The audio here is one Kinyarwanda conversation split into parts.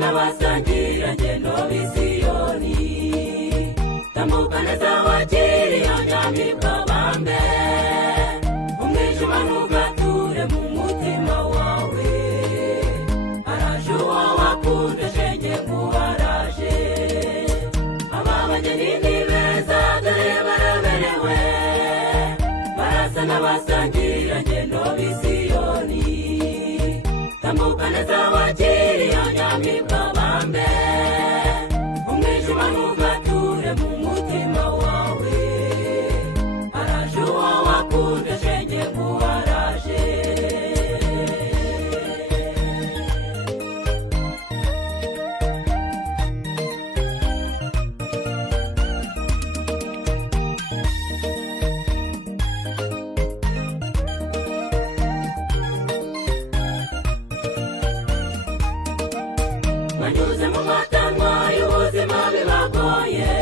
n'abasangira ngendo b'Isiyoni, tambuka neza wakiri anyamibwa bambe, umwijima ntugature mu mutima wawe, araje uwo wakunze shenge nguwaraje, ababageni ni beza dore baraberewe, barasa n'abasangira ngendo b'Isiyoni, tambuka neza wakiri anyamibwa bambe, umwijima ntugature mu mutima wawe, araje uwo wakunze shenge nguwaraje. Banyuze mu matanwa y'ubuzima bibagoye,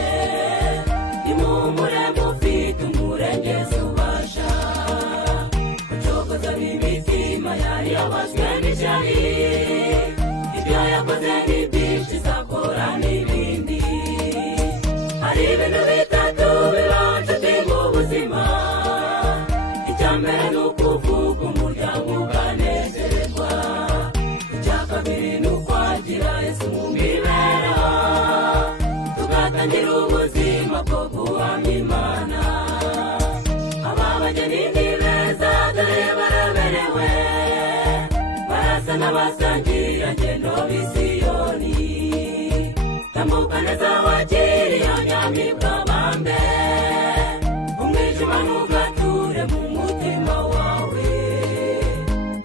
nimumure mufite umurengezi ubasha gucogoza imitima yari yabaswe n'ishyari, ibyo yakoze ni byinshi izakora n'ibindi. Hari ibintu bitatu bibaho nshuti mu buzima, icya mbere ni ukuvuga umuryango ukanezererwa, icya kabiri ni ukwagira Yesu mu mibereho, tugatangira ubuzima bwo guhamya Imana. Ababageni ni beza dore baraberewe, barasa n'abasangira ngendo b'Isiyoni, tambuka neza wakiri anyamibwa bambe, umwijima ntugature mu mutima wawe,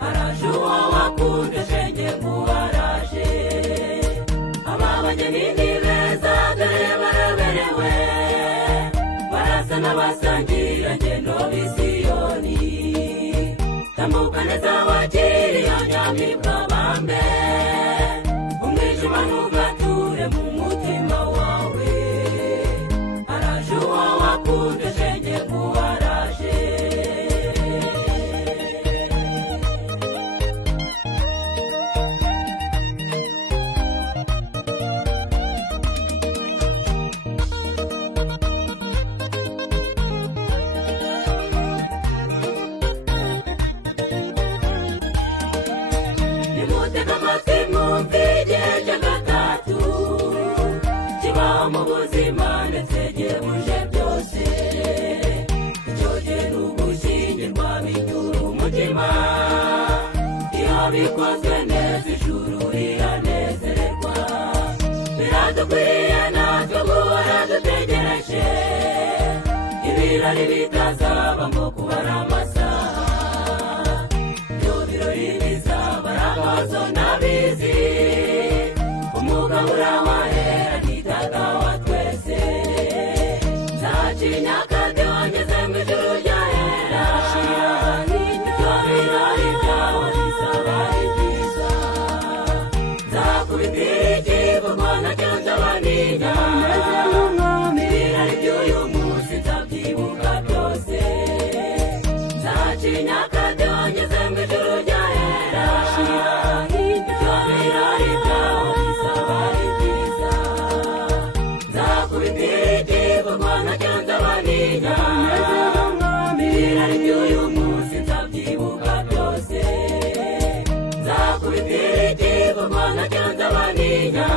araje uwo wakunze shenge nguwaraje. Ababageni ni beza dore baraberewe, barasa n'abasangira ngendo b'Isiyoni, tambuka neza wakiri anyamibwa bambe, umwijima ntugature mu mutima wawe, araje uwo wakunze shenge nguwaraje. Nimutega amatwi mwumve igihe cya gatatu kibaho mu buzima ndetse gihebuje byose, icyo gihe ni ugushyingirwa bitura umutima, iyo bikozwe neza ijuru riranezererwa. Biradukwiriye natwe guhora dutegereje ibirori bitazaba ngo kubara amasaha, ibyo birori bizaba ari akazo n'abizi, umugabura wahera nitaga wa twese, nzacinya akadiho ngeze mu ijuru ryahera, ibyo birori byawe bizaba ari byiza, nzakubitira ikivugo nacyo nzaba ninya, ibirori by'uyu munsi nzabyibuka byose, nzacinya akadiho ngeze mu ijuru ryahera, ibyo birori byawe bizaba ari byiza, nzakubitira ikivugo nacyo nzaba ninya, ibirori by'uyu munsi nzabyibuka byose, nzakubitira ikivugo nacyo nzaba ninya.